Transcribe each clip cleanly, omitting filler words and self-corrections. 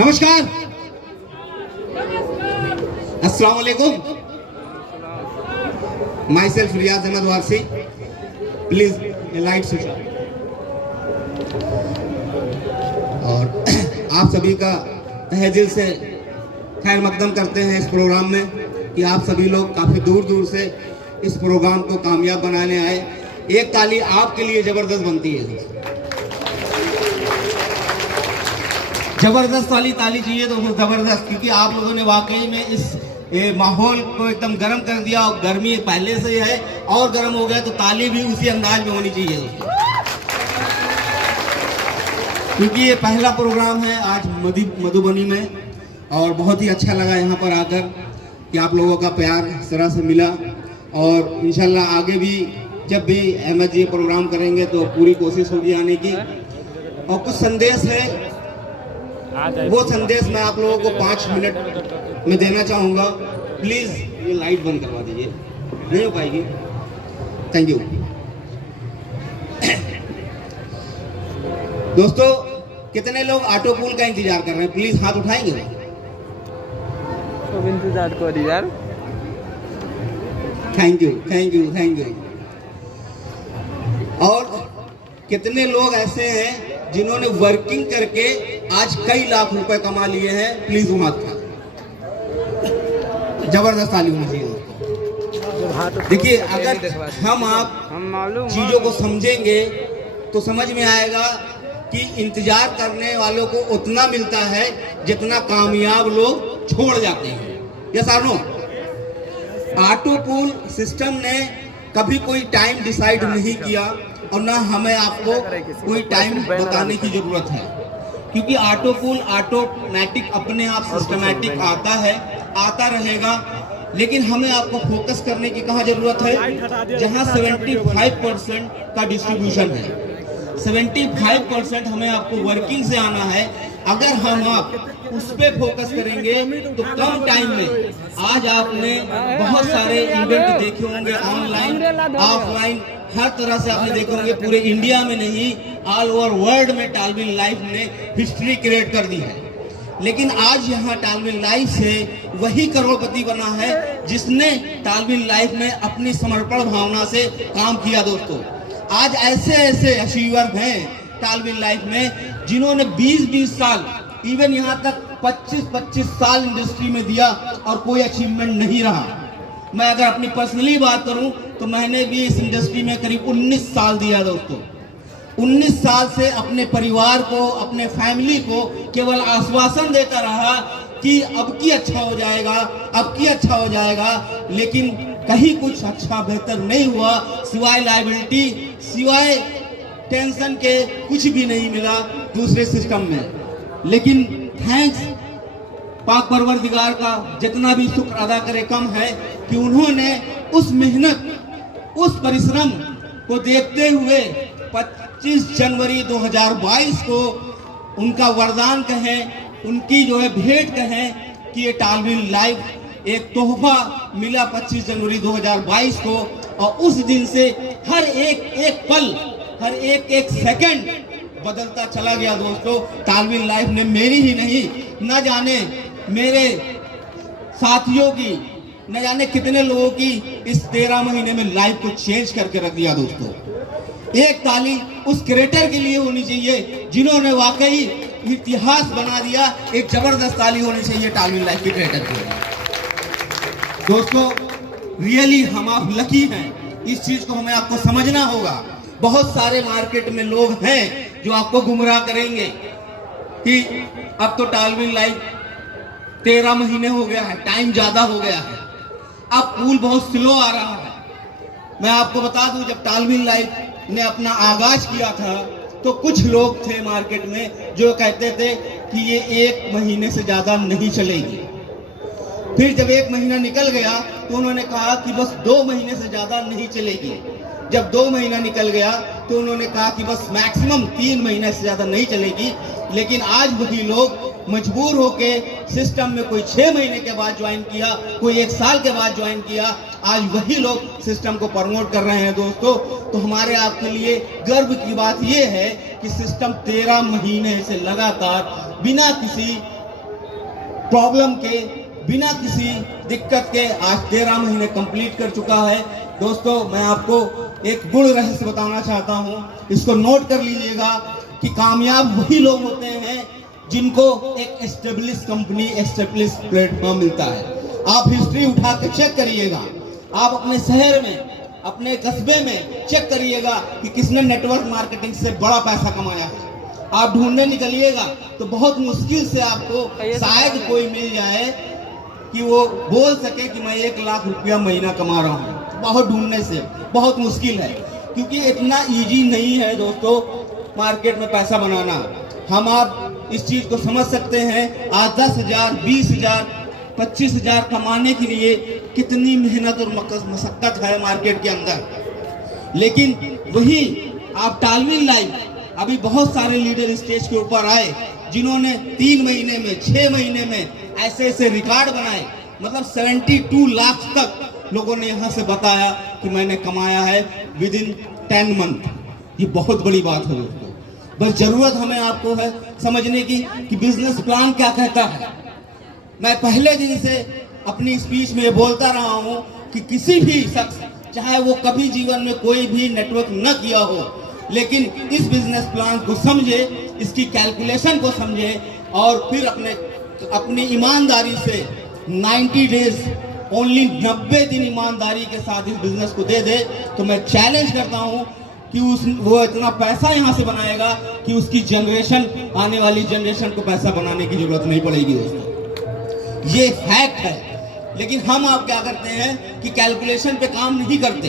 नमस्कार, अस्सलाम वालेकुम। Myself Riyaz Ahmed Warsi. Please light switch off. और आप सभी का तहे दिल से खैर मकदम करते हैं इस प्रोग्राम में कि आप सभी लोग काफी दूर दूर से इस प्रोग्राम को कामयाब बनाने आए। एक ताली आपके लिए जबरदस्त बनती है। जबरदस्त वाली ताली चाहिए तो जबरदस्त, क्योंकि आप लोगों ने वाकई में इस माहौल को एकदम गर्म कर दिया। और गर्मी पहले से है और गर्म हो गया तो ताली भी उसी अंदाज में होनी चाहिए, क्योंकि ये पहला प्रोग्राम है आज मधुबनी में। और बहुत ही अच्छा लगा यहाँ पर आकर कि आप लोगों का प्यार इस तरह से मिला। और इंशाल्लाह आगे भी जब भी अहमद जी प्रोग्राम करेंगे तो पूरी कोशिश होगी आने की। और कुछ संदेश है, वो संदेश मैं आप लोगों को 5 मिनट में देना चाहूँगा। प्लीज़ ये लाइट बंद करवा दीजिए, नहीं हो पाएगी। Thank you. दोस्तों, कितने लोग ऑटो पूल का इंतजार कर रहे हैं? प्लीज हाथ उठाएंगे। सब इंतजार करो यार। Thank you, thank you, thank you. और कितने लोग ऐसे हैं जिन्होंने वर्किंग करके आज कई लाख रुपए कमा लिए हैं? प्लीज वो हाथ उठा। जबरदस्त ताली होनी चाहिए दोस्तों। देखिए, अगर हम आप चीजों को समझेंगे तो समझ में आएगा कि इंतजार करने वालों को उतना मिलता है जितना कामयाब लोग छोड़ जाते हैं। यस और नो? ऑटो पूल सिस्टम ने कभी कोई टाइम डिसाइड नहीं किया और ना हमें आपको कोई टाइम बताने की जरूरत है, क्योंकि ऑटो पूल ऑटोमेटिक अपने आप सिस्टमैटिक आता है, आता रहेगा। लेकिन हमें आपको फोकस करने की कहाँ जरूरत है? जहाँ 75% का डिस्ट्रीब्यूशन है, 75% हमें आपको वर्किंग से आना है। अगर हम आप उस पे फोकस करेंगे तो कम टाइम में, आज आपने बहुत सारे इवेंट देखे होंगे, ऑनलाइन ऑफलाइन हर तरह से आपने देखे होंगे। पूरे इंडिया में नहीं, ऑल ओवर वर्ल्ड में टालविन लाइफ ने हिस्ट्री क्रिएट कर दी है। लेकिन आज यहाँ टालविन लाइफ से वही करोड़पति बना है जिसने टालविन लाइफ में अपनी समर्पण भावना से काम किया। दोस्तों, आज ऐसे ऐसे अचीवर हैं टालविन लाइफ में जिन्होंने 20-20 साल, इवन यहाँ तक 25-25 साल इंडस्ट्री में दिया और कोई अचीवमेंट नहीं रहा। मैं अगर अपनी पर्सनली बात करूं तो मैंने भी इस इंडस्ट्री में करीब 19 साल दिया। दोस्तों, 19 साल से अपने परिवार को, अपने फैमिली को केवल आश्वासन देता रहा कि अब की अच्छा हो जाएगा, अब की अच्छा हो जाएगा। लेकिन कहीं कुछ अच्छा बेहतर नहीं हुआ, सिवाय लायबिलिटी, सिवाय टेंशन के कुछ भी नहीं मिला दूसरे सिस्टम में। लेकिन थैंक्स पाक परवरदिगार का, जितना भी शुक्र अदा करे कम है कि उन्होंने उस मेहनत, उस परिश्रम को देखते हुए 25 जनवरी 2022 को उनका वरदान कहें, उनकी जो है भेंट कहें कि ये टालविन लाइफ एक तोहफा मिला 25 जनवरी 2022 को। और उस दिन से हर एक पल, हर एक सेकंड बदलता चला गया। दोस्तों, टालविन लाइफ ने मेरी ही नहीं, न जाने मेरे साथियों की, न जाने कितने लोगों की इस 13 महीने में लाइफ को चेंज करके रख दिया। दोस्तों, एक ताली उस क्रिएटर के लिए होनी चाहिए जिन्होंने वाकई इतिहास बना दिया। एक जबरदस्त ताली होनी चाहिए टालविन लाइफ के क्रिएटर के लिए। दोस्तों, रियली हम आप लकी हैं। इस चीज को हमें आपको समझना होगा। बहुत सारे मार्केट में लोग हैं जो आपको गुमराह करेंगे कि अब तो टालविन लाइफ 13 महीने हो गया है, टाइम ज्यादा हो गया है, अब पूल बहुत स्लो आ रहा है। मैं आपको बता दूं, जब टालविन लाइफ ने अपना आगाज किया था तो कुछ लोग थे मार्केट में जो कहते थे कि ये 1 महीने से ज्यादा नहीं चलेगी। फिर जब 1 महीना निकल गया तो उन्होंने कहा कि बस 2 महीने से ज्यादा नहीं चलेगी। जब 2 महीना निकल गया तो उन्होंने कहा कि बस मैक्सिमम 3 महीने से ज्यादा नहीं चलेगी। लेकिन आज वही लोग मजबूर होके सिस्टम में कोई 6 महीने के बाद ज्वाइन किया, कोई 1 साल के बाद ज्वाइन किया, आज वही लोग सिस्टम को प्रमोट कर रहे हैं। दोस्तों, तो हमारे आपके लिए गर्व की बात यह है कि सिस्टम 13 महीने से लगातार बिना किसी प्रॉब्लम के, बिना किसी दिक्कत के आज 13 महीने कंप्लीट कर चुका है। दोस्तों, मैं आपको एक गुण रहस्य बताना चाहता हूं, इसको नोट कर लीजिएगा कि कामयाब वही लोग होते हैं जिनको एक एस्टेब्लिश कंपनी, एस्टेब्लिश प्लेटफॉर्म मिलता है। आप हिस्ट्री उठा के चेक करिएगा, आप अपने शहर में, अपने कस्बे में चेक करिएगा कि किसने नेटवर्क मार्केटिंग से बड़ा पैसा कमाया है। आप ढूंढने निकलिएगा तो बहुत मुश्किल से आपको शायद कोई मिल जाए कि वो बोल सके कि मैं 1 लाख रुपया महीना कमा रहा हूँ। बहुत ढूंढने से बहुत मुश्किल है, क्योंकि इतना इजी नहीं है दोस्तों मार्केट में पैसा बनाना। हम आप इस चीज को समझ सकते हैं, आज 10,000, 20,000, 25,000 कमाने के लिए कितनी मेहनत और मशक्कत है मार्केट के अंदर। लेकिन वही आप टालविन लाइव, अभी बहुत सारे लीडर स्टेज के ऊपर आए जिन्होंने 3 महीने में, 6 महीने में ऐसे ऐसे रिकॉर्ड बनाए, मतलब 72 लाख तक लोगों ने यहाँ से बताया कि मैंने कमाया है विद इन 10 मंथ। ये बहुत बड़ी बात है दोस्तों। बस जरूरत हमें आपको है समझने की कि बिजनेस प्लान क्या कहता है। मैं पहले दिन से अपनी स्पीच में बोलता रहा हूं कि किसी भी शख्स, चाहे वो कभी जीवन में कोई भी नेटवर्क न किया हो, लेकिन इस बिजनेस प्लान को समझे, इसकी कैलकुलेशन को समझे और फिर अपनी ईमानदारी से 90 डेज, ओनली 90 दिन ईमानदारी के साथ इस बिजनेस को दे दे, तो मैं चैलेंज करता हूं कि वो इतना पैसा यहाँ से बनाएगा कि उसकी जनरेशन, आने वाली जनरेशन को पैसा बनाने की जरूरत नहीं पड़ेगी दोस्तों। ये फैक्ट है। लेकिन हम आप क्या करते हैं कि कैलकुलेशन पे काम नहीं करते,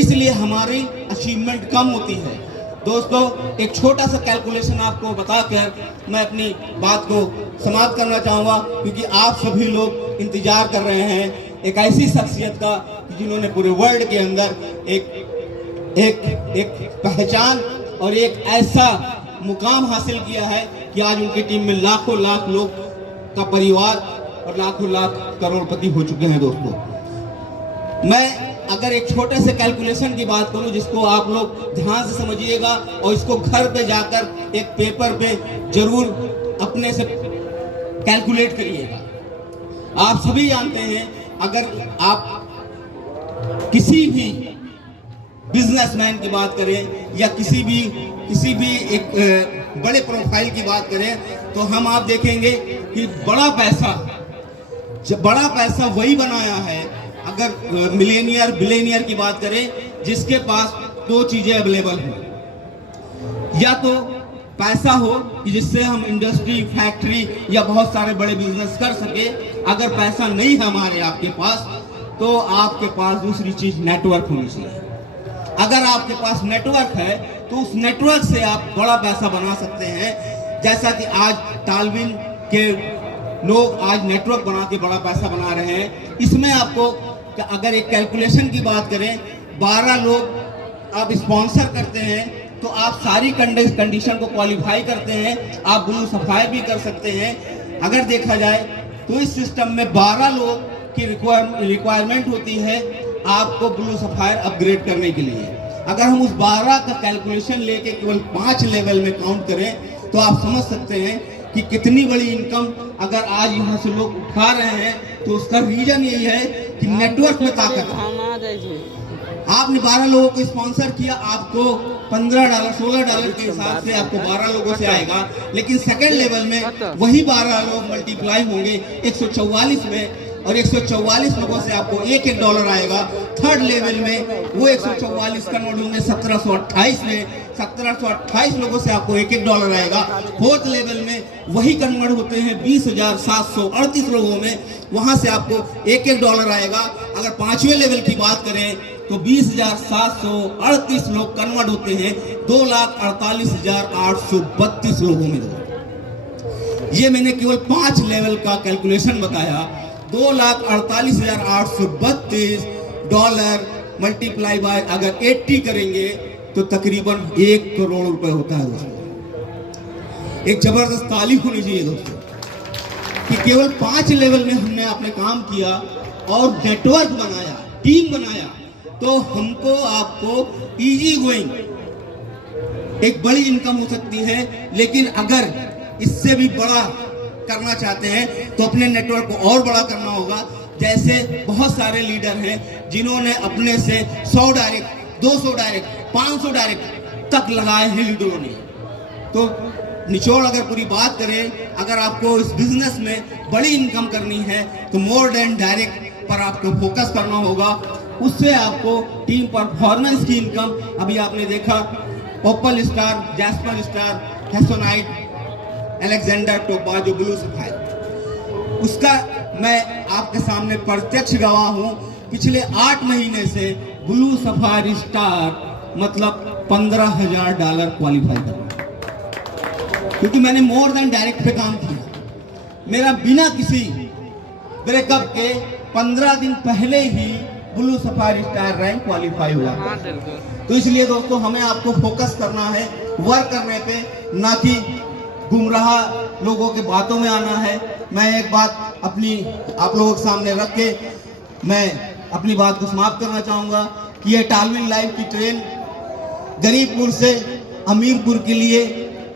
इसलिए हमारी अचीवमेंट कम होती है। दोस्तों, एक छोटा सा कैलकुलेशन आपको बताकर मैं अपनी बात को समाप्त करना चाहूँगा, क्योंकि आप सभी लोग इंतजार कर रहे हैं एक ऐसी शख्सियत का जिन्होंने पूरे वर्ल्ड के अंदर एक पहचान और एक ऐसा मुकाम हासिल किया है कि आज उनकी टीम में लाखों लाख लोग का परिवार और लाखों लाख करोड़पति हो चुके हैं। दोस्तों, मैं अगर एक छोटे से कैलकुलेशन की बात करूं जिसको आप लोग ध्यान से समझिएगा और इसको घर पे जाकर एक पेपर पे जरूर अपने से कैलकुलेट करिएगा। आप सभी जानते हैं, अगर आप किसी भी बिजनेसमैन की बात करें या किसी भी एक बड़े प्रोफाइल की बात करें, तो हम आप देखेंगे कि बड़ा पैसा वही बनाया है, अगर मिलेनियर बिलेनियर की बात करें, जिसके पास 2 चीजें अवेलेबल हो। या तो पैसा हो कि जिससे हम इंडस्ट्री, फैक्ट्री या बहुत सारे बड़े बिजनेस कर सके। अगर पैसा नहीं है हमारे आपके पास, तो आपके पास दूसरी चीज नेटवर्क होनी चाहिए। अगर आपके पास नेटवर्क है तो उस नेटवर्क से आप बड़ा पैसा बना सकते हैं। जैसा कि आज टालविन के लोग आज नेटवर्क बना के बड़ा पैसा बना रहे हैं। इसमें आपको अगर एक कैलकुलेशन की बात करें, 12 लोग आप स्पॉन्सर करते हैं तो आप सारी कंडीशन को क्वालिफाई करते हैं, आप ब्लू सफायर भी कर सकते हैं। अगर देखा जाए तो इस सिस्टम में 12 लोग की रिक्वायरमेंट होती है आपको ब्लू सफायर अपग्रेड करने के लिए। अगर हम उस 12 का कैलकुलेशन लेके केवल 5 लेवल में काउंट करें तो आप समझ सकते हैं कि कितनी बड़ी इनकम अगर आज यहाँ से लोग उठा रहे हैं, तो उसका रीजन यही है कि नेटवर्क में ताकत है। आपने 12 लोगों को स्पॉन्सर किया, आपको $15, $16 के हिसाब से आपको 12 लोगों से आएगा। लेकिन सेकेंड लेवल में वही 12 लोग मल्टीप्लाई होंगे 144 में, और 144 लोगों से आपको $1 आएगा। थर्ड लेवल में वो 144 कन्वर्ट होंगे 1728 में, 1728 लोगों से आपको $1 आएगा। फोर्थ लेवल में वही कन्वर्ट होते हैं 20,738 लोगों में, वहां से आपको $1 आएगा। अगर 5वें लेवल की बात करें तो 20,738 लोग कन्वर्ट होते हैं 2,48,832 लोगों में। ये मैंने केवल 5 लेवल का कैलकुलेशन बताया। $2,48,832 मल्टीप्लाई बाय अगर 80 करेंगे तो तकरीबन 1 करोड़ रुपए होता है दोस्तों। एक जबरदस्त तालीम होनी चाहिए दोस्तों कि केवल 5 लेवल में हमने आपने काम किया और नेटवर्क बनाया, टीम बनाया, तो हमको आपको इजी गोइंग एक बड़ी इनकम हो सकती है। लेकिन अगर इससे भी बड़ा करना चाहते हैं तो अपने नेटवर्क को और बड़ा करना होगा। जैसे बहुत सारे लीडर हैं जिन्होंने अपने से 100 डायरेक्ट, 200 डायरेक्ट, 500 डायरेक्ट तक लगाए हैं लीडरों ने। तो निचोड़ अगर पूरी बात करें, अगर आपको इस बिजनेस में बड़ी इनकम करनी है तो मोर देन डायरेक्ट पर आपको फोकस करना होगा। उससे आपको टीम परफॉर्मेंस की इनकम, अभी आपने देखा opal star, jasper star, hessonite, Alexander टोपा जो ब्लू सफायर, उसका मैं आपके सामने प्रत्यक्ष गवाह हूं। पिछले 8 महीने से ब्लू सफायर स्टार मतलब $15,000 क्वालिफाई कर, क्योंकि मैंने मोर देन डायरेक्ट पे काम किया। मेरा बिना किसी ब्रेकअप के 15 दिन पहले ही blue sapphire star rank qualify हुआ। तो इसलिए दोस्तों हमें आपको फोकस करना है वर्क करने पे, ना कि गुमराह लोगों के बातों में आना है। मैं एक बात अपनी आप लोगों के सामने रख के मैं अपनी बात को समाप्त करना चाहूँगा कि ये टालमिल लाइफ की ट्रेन गरीबपुर से अमीरपुर के लिए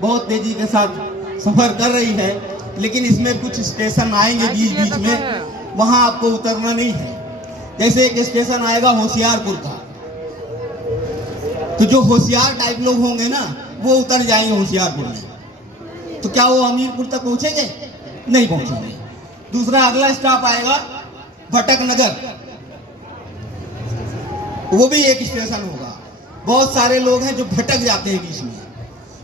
बहुत तेजी के साथ सफर कर रही है, लेकिन इसमें कुछ स्टेशन आएंगे बीच बीच में, वहां आपको उतरना नहीं है। जैसे एक स्टेशन आएगा होशियारपुर का, तो जो होशियार टाइप लोग होंगे ना वो उतर जाएंगे होशियारपुर में, तो क्या वो अमीरपुर तक पहुंचेंगे? नहीं पहुंचेंगे। दूसरा अगला स्टॉप आएगा भटक नगर, वो भी एक स्टेशन होगा। बहुत सारे लोग हैं जो भटक जाते हैं बीच में,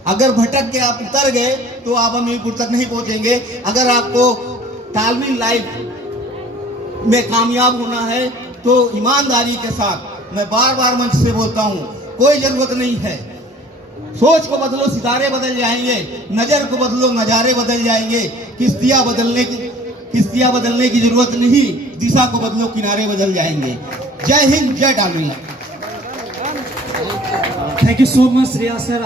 अगर भटक के आप उतर गए तो आप अमीरपुर तक नहीं पहुंचेंगे। अगर आपको टालमिल लाइफ में कामयाब होना है तो ईमानदारी के साथ, मैं बार बार मंच से बोलता हूं, कोई जरूरत नहीं है, सोच को बदलो सितारे बदल जाएंगे, नजर को बदलो नजारे बदल जाएंगे, किश्तियां बदलने की जरूरत नहीं, दिशा को बदलो किनारे बदल जाएंगे। जय हिंद, जय टालमिल। Thank you so much Riya sir.